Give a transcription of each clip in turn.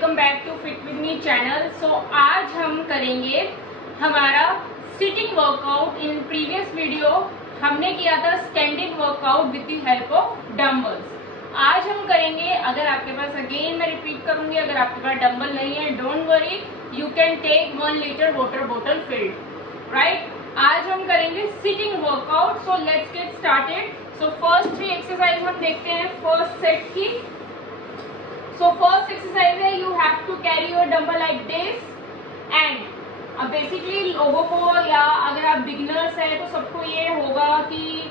Welcome back to fit with me channel. So आज हम करेंगे हमारा sitting workout. In previous video हमने किया था standing workout with the help of dumbbells. आज हम करेंगे, अगर आपके पास, अगेन मैं रिपीट करूंगी, अगर आपके पास डंबल नहीं है don't worry, you can take 1 litre water bottle filled, right. आज हम करेंगे sitting workout. So let's get started. So first 3 exercise हम देखते हैं फर्स्ट सेट की। सो फर्स्ट एक्सरसाइज है, you have to carry your dumbbell like this and basically लोगों को, या अगर आप बिगिनर्स हैं तो सबको ये होगा कि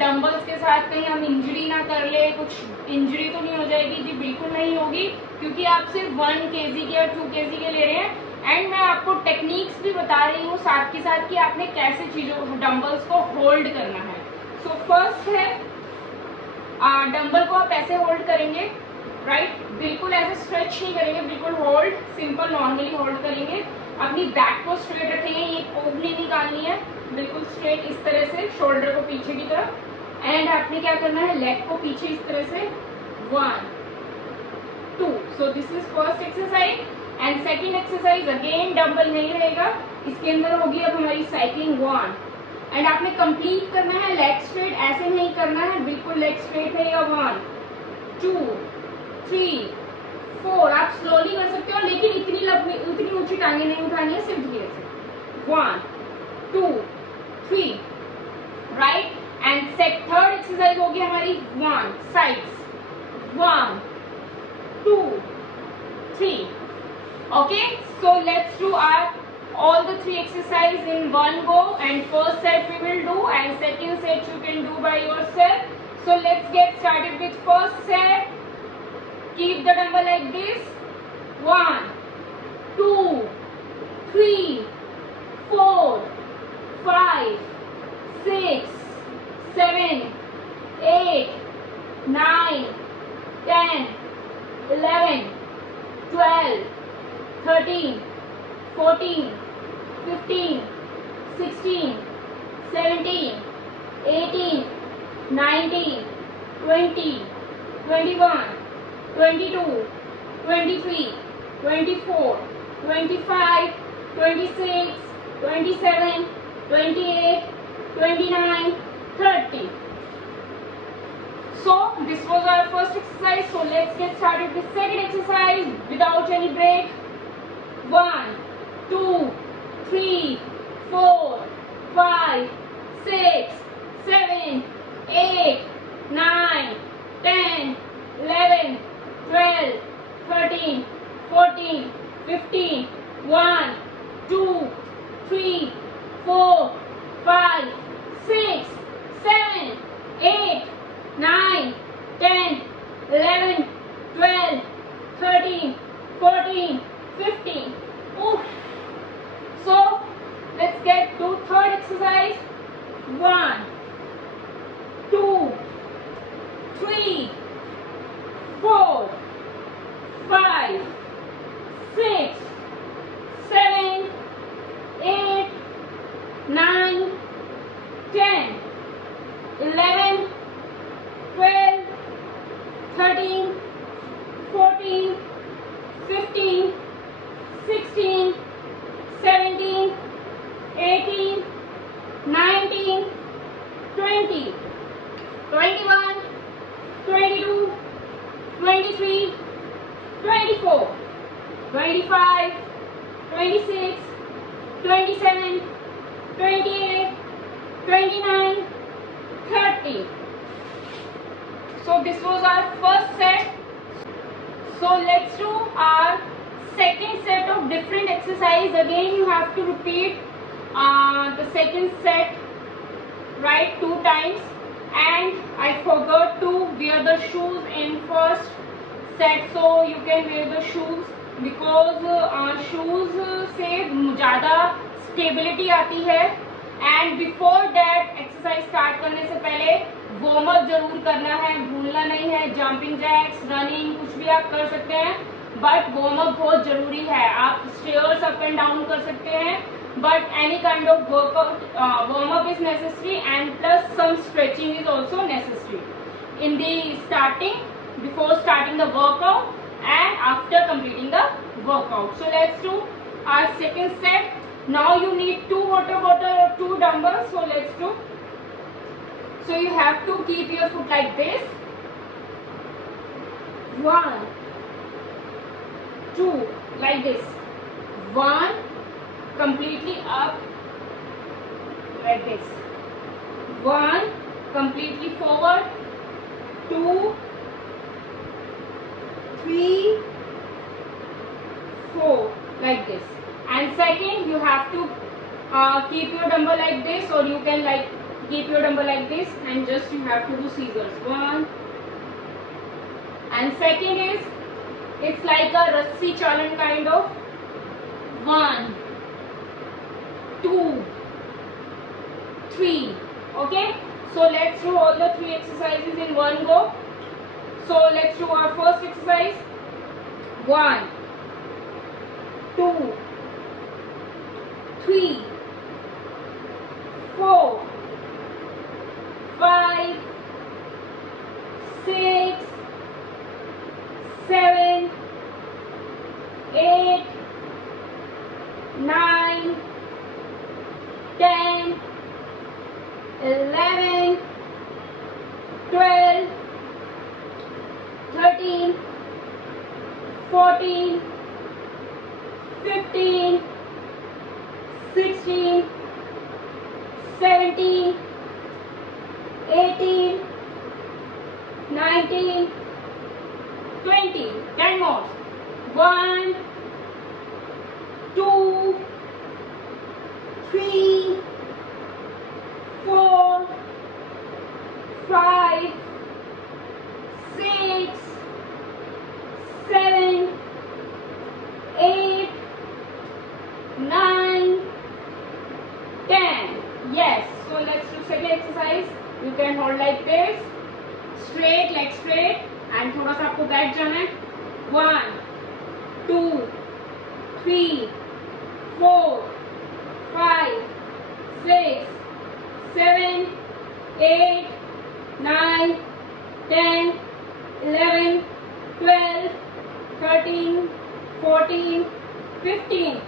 डंबल्स के साथ कहीं हम इंजरी ना कर ले, कुछ इंजरी तो नहीं हो जाएगी। जी बिल्कुल नहीं होगी, क्योंकि आप सिर्फ 1 kg के और 2 kg के ले रहे हैं। एंड मैं आपको टेक्निक्स भी बता रही हूँ साथ के साथ कि आपने कैसे चीजों डंबल्स को होल्ड करना है। सो फर्स्ट है, डंबल को आप ऐसे होल्ड करेंगे, राइट। बिल्कुल ऐसे स्ट्रेच नहीं करेंगे, बिल्कुल होल्ड, सिंपल नॉर्मली होल्ड करेंगे। अपनी बैक को स्ट्रेट रखेंगे, ये पोग नहीं निकालनी है, बिल्कुल स्ट्रेट इस तरह से, शोल्डर को पीछे की तरफ। एंड आपने क्या करना है, लेग को पीछे इस तरह से, 1 2। So this is first exercise. And second exercise again dumbbell नहीं रहेगा, इसके अंदर होगी अब हमारी साइकिलिंग 1। एंड आपने कंप्लीट करना है लेग स्ट्रेट, ऐसे नहीं करना है, बिल्कुल लेग स्ट्रेट है। या 1 2 3 4, आप स्लोली कर सकते हो, लेकिन इतनी लंबी, उतनी ऊंची टांगे नहीं उठानी है, सिर्फ धीरे से। 1 2 3, राइट। एंड थर्ड एक्सरसाइज होगी हमारी 1 sides, 1 2 3। Okay, so let's do our all the 3 exercise in one go, and first set we will do and second set you can do by yourself. So let's get started with first set. Keep the dumbbell like this, 1 2 3 4 5 6 7 8 9 10 11 12 13 14 15 16 17 18 19 20 21 22 23 24 25 26 27 28 29 30. So this was our first exercise. So let's get started with second exercise without any break. 1 2 3 4 5 6 7 8 9 10 11 12 13 14 15 1 2 3 4 5 6 7 8 9 10 11 12 13 14 15. Oof. So let's get to third exercise. 1 2 3 4 5 6 7 8 9 10 11 12 13 14 15 16 17 18 19 20 21 22 23 24 25 26 27 28 29 30. So this was our first set. So let's do our second set of different exercise. Again you have to repeat the second set, right, 2 times. And I forgot to wear the shoes in first set, so you can wear the shoes because shoes से ज़्यादा stability आती है। And before that exercise start करने से पहले warm up जरूर करना है, भूलना नहीं है। जंपिंग जैक्स, रनिंग, कुछ भी आप कर सकते हैं, बट वार्म अप बहुत जरूरी है। आप स्टेयर्स अप एंड डाउन कर सकते हैं, but any kind of workout warm up is necessary, and plus some stretching is also necessary in the starting, before starting the workout and after completing the workout. So let's do our second set. Now you need 2 water bottle or 2 dumbbells. So let's do. So you have to keep your foot like this. 1, 2, like this. 1, completely up, like this. 1, completely forward. 2, 3, 4, like this. And second, you have to keep your dumbbell like this, or you can like keep your dumbbell like this, and just you have to do scissors. 1, and second is, it's like a rassi chalan kind of. 1, 2, 3. Okay, so let's do all the 3 exercises in one go. So let's do our first exercise. 1, 2, 3, 4, 5, 6, 7, 8, 9, 10, 11, 12, 13, 14, 15, 16, 17, 18, 19, 20. 10 more. 1, 2, 3, 4, 5, 6, 7, 8, 9, 10. Yes. So let's do second exercise. You can hold like this, straight, leg straight, and थोड़ा सा आपको बैठ जाना है. 1, 2, 3, 4, 5, 6, 7, 8, 9, 10, 11, 12, 13, 14, 15,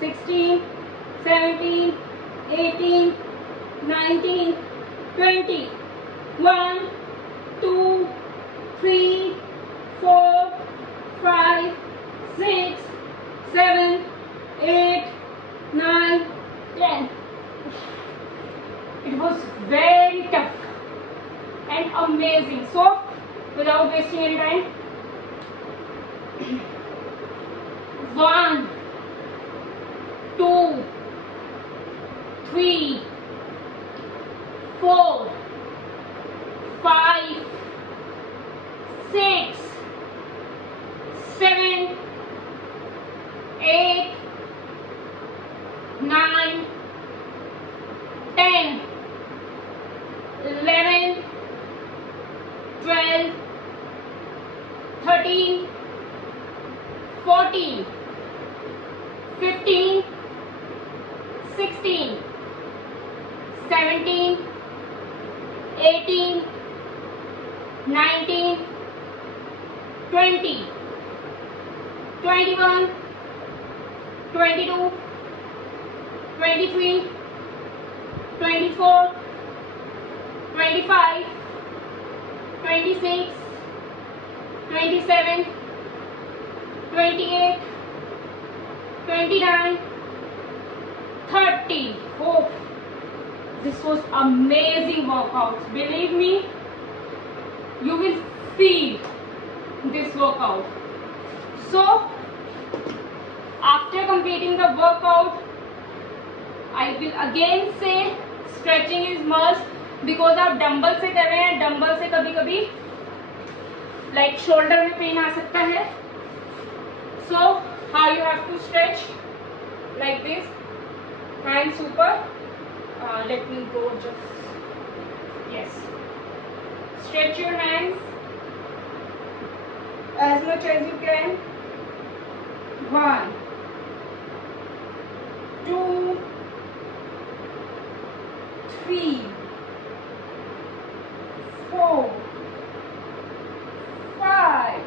16, 17, 18, 19, 20. 1, 2, 3, 4, 5, 6, 7, 8, 9, 10. It was very tough and amazing. So, without wasting any time, 1, 2, 3, 4, 5, 6, 7, 8, 9, 10, 11, 12, 13, 14, 15, 16, 17, 18, 19, 20, 21, 22, 23, 24, 25, 26, 27, 28, 29, 30. Oh, this was amazing workouts. Believe me, you will feel this workout. So, after completing the workout, I will again say stretching is must, because आप dumbbell से कर रहे हैं. Dumbbell से कभी कभी like shoulder में pen आ सकता है. So how you have to stretch like this, hands super. Let me go just, yes, stretch your hands as much as you can. 1, 2, 3, 4, 5,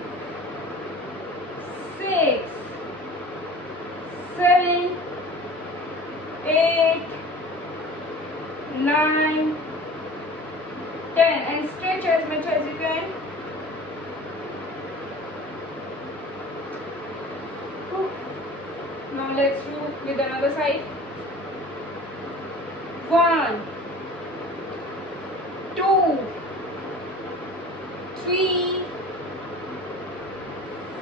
6, Now let's do with another side. 1, 2, 3,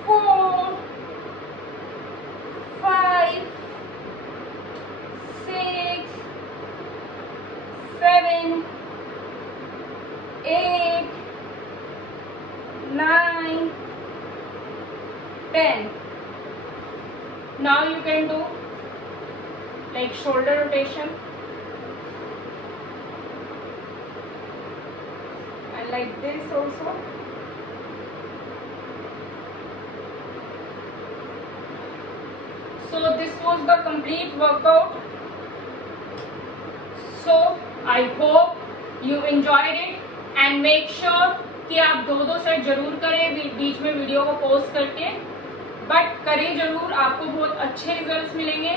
4, 5, 6, 7, 8, 9, 10. Now you can do like shoulder rotation and like this also. So this was the complete workout. So I hope you enjoyed it and make sure कि आप दो set जरूर करें बीच में video को pause करके, but करें जरूर, आपको बहुत अच्छे रिजल्ट्स मिलेंगे।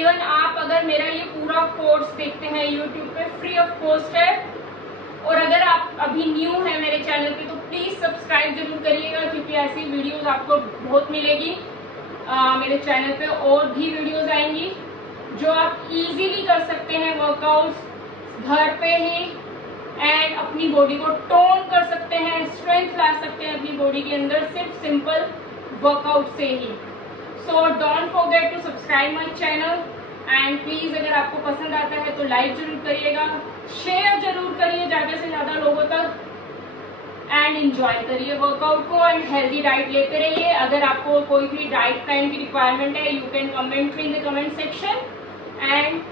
इवन आप अगर मेरा ये पूरा कोर्स देखते हैं यूट्यूब पे, फ्री ऑफ कॉस्ट है, और अगर आप अभी न्यू हैं मेरे चैनल पे तो प्लीज़ सब्सक्राइब जरूर करिएगा, क्योंकि ऐसी वीडियोस आपको बहुत मिलेगी। मेरे चैनल पे और भी वीडियोस आएंगी जो आप इजीली कर सकते हैं वर्कआउट्स घर पे ही, एंड अपनी बॉडी को टोन कर सकते हैं, स्ट्रेंथ ला सकते हैं अपनी बॉडी के अंदर सिर्फ सिंपल वर्कआउट से ही। So don't forget to subscribe my channel and please अगर आपको पसंद आता है तो लाइक जरूर करिएगा, शेयर जरूर करिए ज़्यादा से ज़्यादा लोगों तक, एंड एंजॉय करिए वर्कआउट को एंड हेल्दी डाइट लेते रहिए। अगर आपको कोई भी डाइट प्लान की रिक्वायरमेंट है, you can comment in the comment section and